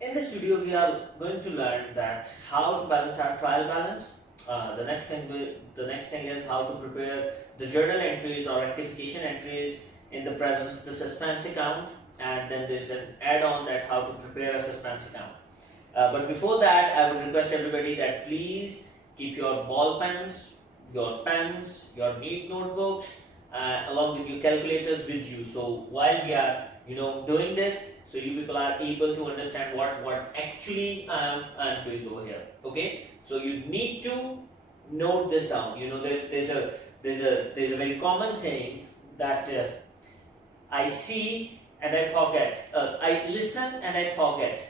In this video, we are going to learn that how to balance our trial balance. The next thing is how to prepare the journal entries or rectification entries in the presence of the suspense account, and then there's an add-on that how to prepare a suspense account. But before that, I would request everybody that please keep your ball pens, your pens, your neat notebooks, along with your calculators with you. So while we are doing this, so you people are able to understand what actually I'm doing over here. Okay, so you need to note this down. There's a very common saying that I see and I forget, I listen and I forget,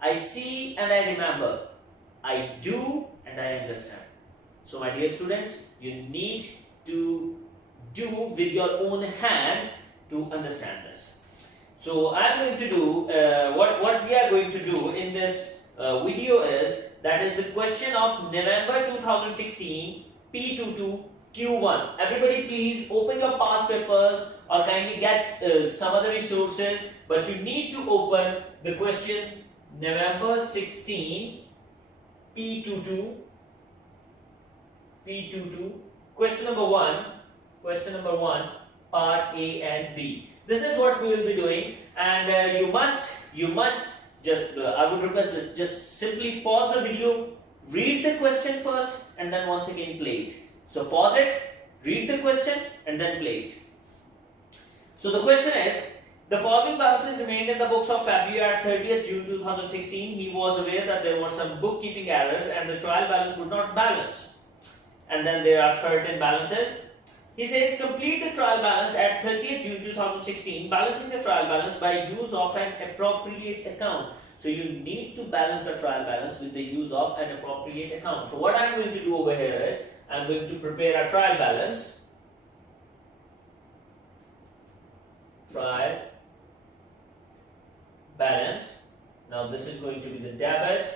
I see and I remember, I do and I understand. So my dear students, you need to do with your own hands to understand this. So I'm going to do what we are going to do in this video is that is the question of November 2016 P22 Q1. Everybody please open your past papers or kindly get some other resources, but you need to open the question November 16 P22 question number 1 part A and B. This is what we will be doing, and you must just I would request that just simply pause the video, read the question first, and then once again play it. So pause it, read the question, and then play it. So the question is, the following balances remained in the books of February at 30th June 2016. He was aware that there were some bookkeeping errors and the trial balance would not balance. And then there are certain balances. He says complete the trial balance at 30th June 2016, balancing the trial balance by use of an appropriate account. So you need to balance the trial balance with the use of an appropriate account. So what I'm going to do over here is, I'm going to prepare a trial balance. Trial balance. Now this is going to be the debit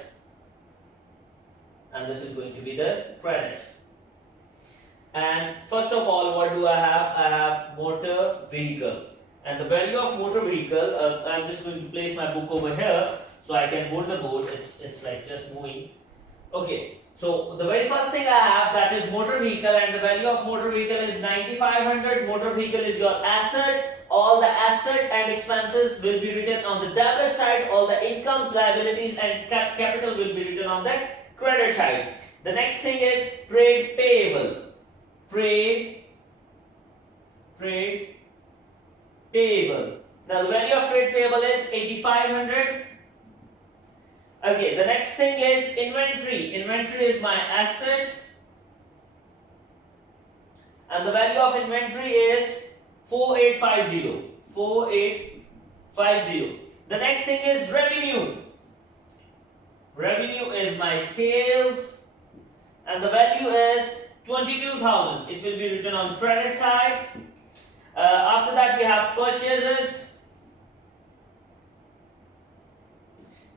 and this is going to be the credit. And first of all, what do I have? I have motor vehicle, and the value of motor vehicle, I'm just going to place my book over here so I can move the board. It's like just moving. Okay, so the very first thing I have, that is motor vehicle, and the value of motor vehicle is 9500. Motor vehicle is your asset. All the asset and expenses will be written on the debit side. All the incomes, liabilities and capital will be written on the credit side. The next thing is trade payable. Trade payable. Now the value of trade payable is 8500. Okay, the next thing is inventory. Inventory is my asset, and the value of inventory is 4850. 4850. The next thing is revenue. Revenue is my sales, and the value is 22,000. It will be written on credit side. After that we have purchases,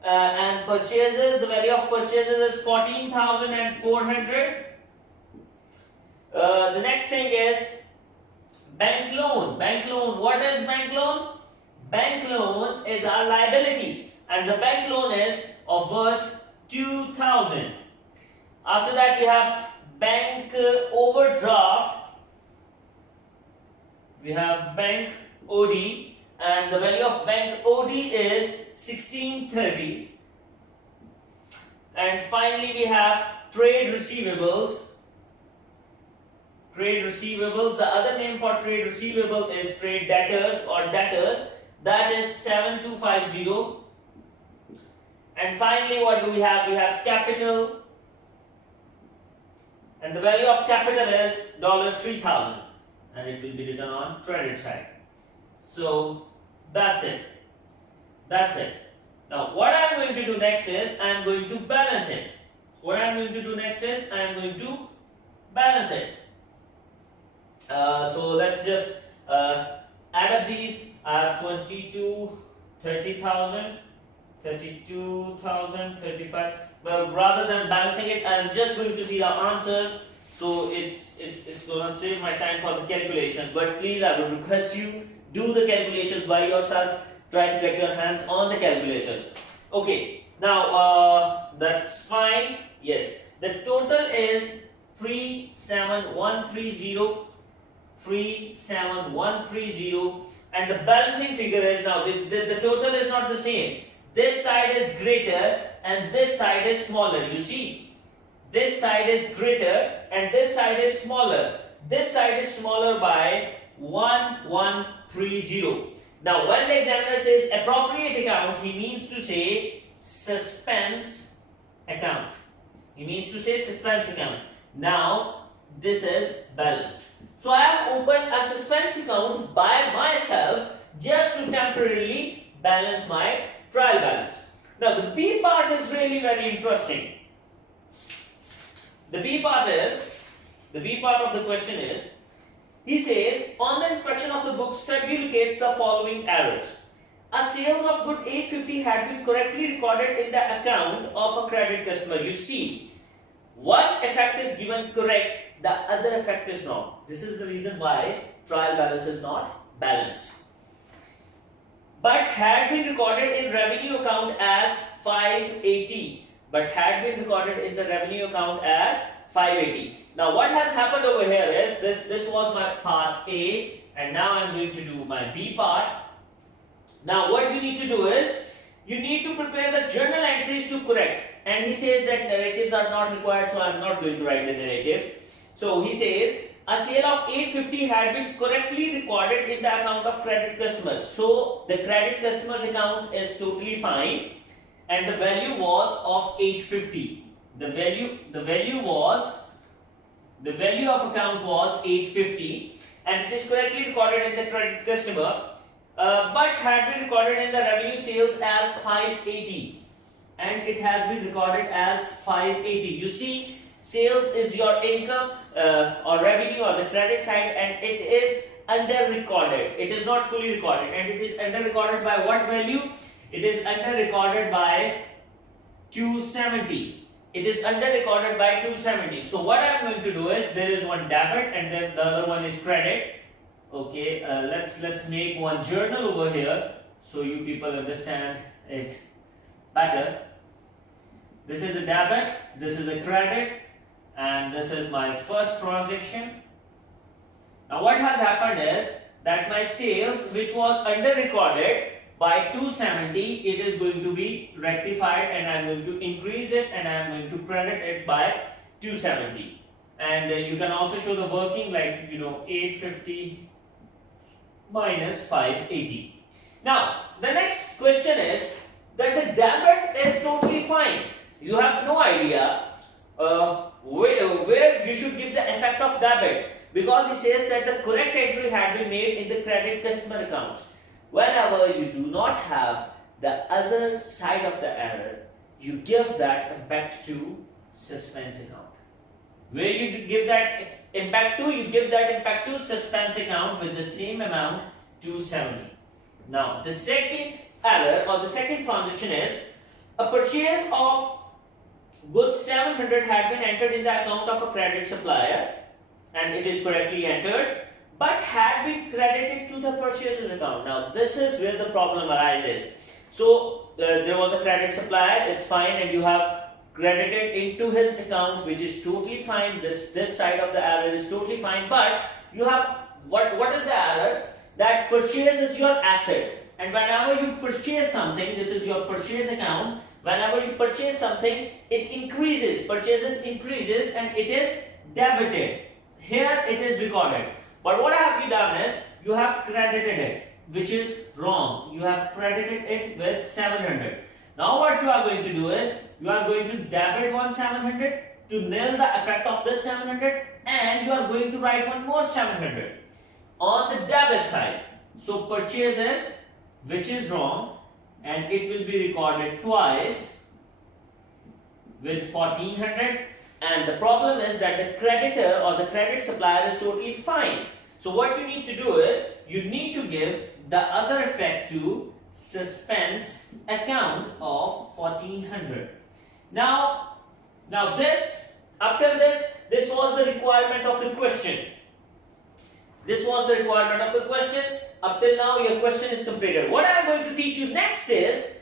and purchases, the value of purchases is 14,400. The next thing is bank loan. Bank loan. What is bank loan? Bank loan is our liability, and the bank loan is of worth 2,000. After that we have bank overdraft. We have bank OD, and the value of bank OD is 1630. And finally we have trade receivables. Trade receivables, the other name for trade receivable is trade debtors or debtors, that is 7250. And finally what do we have? We have capital, and the value of capital is $3,000, and it will be written on credit side. So that's it. Now what I am going to do next is I am going to balance it. So let's just add up these. I have 22, 30,000, 32,000, 35. But rather than balancing it, I am just going to see the answers. So it's gonna save my time for the calculations. But please, I would request you do the calculations by yourself. Try to get your hands on the calculators. Okay, now that's fine. Yes, the total is 37130, 37130, and the balancing figure is now the total is not the same. This side is greater and this side is smaller. You see, this side is greater and this side is smaller. This side is smaller by 1130. Now, when the examiner says appropriate account, he means to say suspense account. He means to say suspense account. Now, this is balanced. So, I have opened a suspense account by myself just to temporarily balance my trial balance. Now, the B part is really very interesting. The B part of the question is, he says, on the inspection of the books fabricates the following errors. A sales of good 850 had been correctly recorded in the account of a credit customer. You see, one effect is given correct, the other effect is wrong. This is the reason why trial balance is not balanced. But had been recorded in revenue account as 580. But had been recorded in the revenue account as 580. Now what has happened over here is this was my part A, and now I'm going to do my B part. Now what you need to do is you need to prepare the journal entries to correct, and he says that narratives are not required, so I'm not going to write the narratives. So he says a sale of 850 had been correctly recorded in the account of credit customers. So the credit customer's account is totally fine, and the value was of 850. The value of account was 850, and it is correctly recorded in the credit customer, but had been recorded in the revenue sales as 580, and it has been recorded as 580. You see, sales is your income or revenue or the credit side, and it is under recorded. It is not fully recorded, and it is under recorded by what value? It is under recorded by 270. It is under recorded by 270. So what I am going to do is, there is one debit and then the other one is credit. Okay, let's make one journal over here so you people understand it better. This is a debit, this is a credit, and this is my first transaction. Now what has happened is that my sales, which was under recorded by 270, it is going to be rectified, and I am going to increase it, and I am going to credit it by 270. And you can also show the working, like 850 minus 580. Now the next question is that the debit is totally fine. You have no idea where you should give the effect of debit, because he says that the correct entry had been made in the credit customer accounts. Whenever you do not have the other side of the error, you give that impact to suspense account. Where you give that impact to, you give that impact to suspense account with the same amount, 270. Now the second error or the second transaction is a purchase of goods 700 had been entered in the account of a credit supplier, and it is correctly entered, but had been credited to the purchaser's account. Now this is where the problem arises. So there was a credit supplier, it's fine, and you have credited into his account, which is totally fine. This side of the error is totally fine, but you have what is the error? That purchase is your asset, and whenever you purchase something, this is your purchase account. Whenever you purchase something, it increases, purchases increases, and it is debited. Here it is recorded. But what have you done is, you have credited it, which is wrong. You have credited it with 700. Now what you are going to do is, you are going to debit 700 to nil the effect of this 700, and you are going to write one more 700 on the debit side. So purchases, which is wrong, and it will be recorded twice with 1400. And the problem is that the creditor or the credit supplier is totally fine. So what you need to do is, you need to give the other effect to suspense account of 1400. Now this, up till this was the requirement of the question. This was the requirement of the question. Up till now your question is completed. What I am going to teach you next is,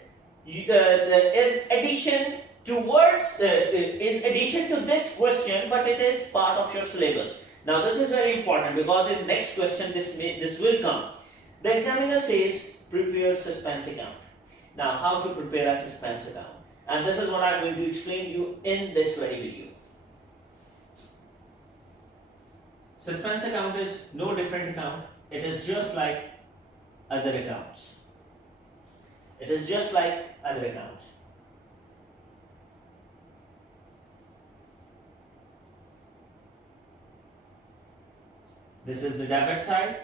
is addition towards is addition to this question, but it is part of your syllabus. Now this is very important because in next question this will come. The examiner says prepare suspense account. Now how to prepare a suspense account, and this is what I'm going to explain you in this very video. Suspense account is no different account. It is just like other accounts. It is just like other accounts. This is the debit side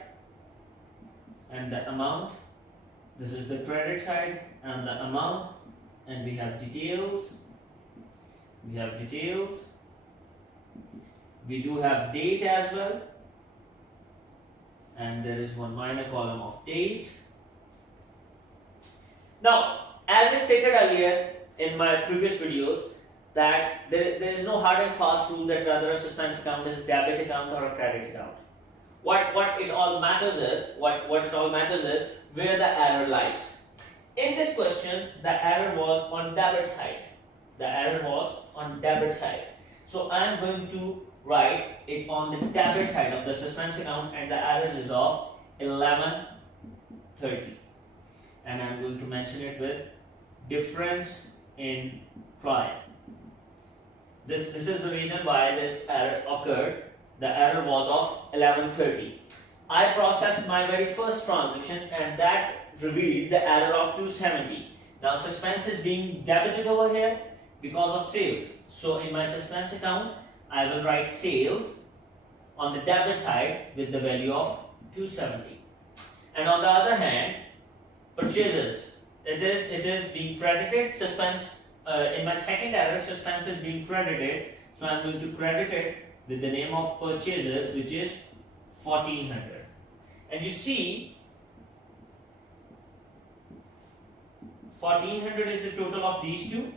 and the amount. This is the credit side and the amount, and we have details. We have details. We do have date as well, and there is one minor column of date. Now, as I stated earlier in my previous videos, that there is no hard and fast rule that whether a suspense account is debit account or a credit account. What it all matters is where the error lies. In this question, the error was on debit side. The error was on debit side. So I am going to write it on the debit side of the suspense account, and the error is of 1130, and I am going to mention it with difference in trial. This is the reason why this error occurred. The error was of 1130. I processed my very first transaction, and that revealed the error of 270. Now suspense is being debited over here because of sales. So in my suspense account, I will write sales on the debit side with the value of 270. And on the other hand, purchases, it is being credited. Suspense in my second error, suspense is being credited. So I am going to credit it with the name of purchases, which is 1400. And you see, 1400 is the total of these two,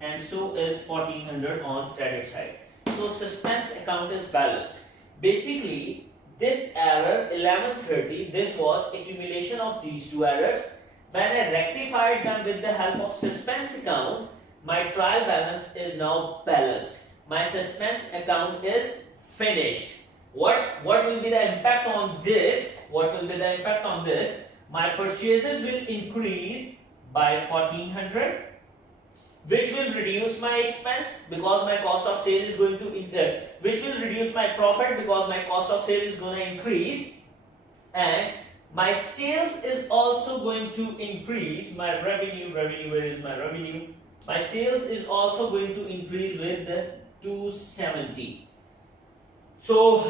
and so is 1400 on credit side. So suspense account is balanced. Basically, this error 1130, this was accumulation of these two errors. When I rectified them with the help of suspense account, my trial balance is now balanced. My suspense account is finished. What will be the impact on this? What will be the impact on this? My purchases will increase by 1400, which will reduce my expense because my cost of sale is going to which will reduce my profit because my cost of sale is going to increase, and my sales is also going to increase. My revenue, where is my revenue? My sales is also going to increase with the 270. So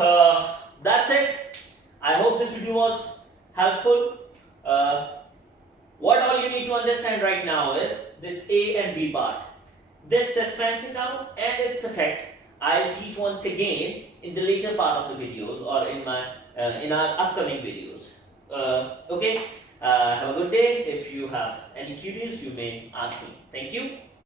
that's it. I hope this video was helpful. What all you need to understand right now is this A and B part. This suspense account and its effect I'll teach once again in the later part of the videos, or in my in our upcoming videos. Okay. Have a good day. If you have any queries, you may ask me. Thank you.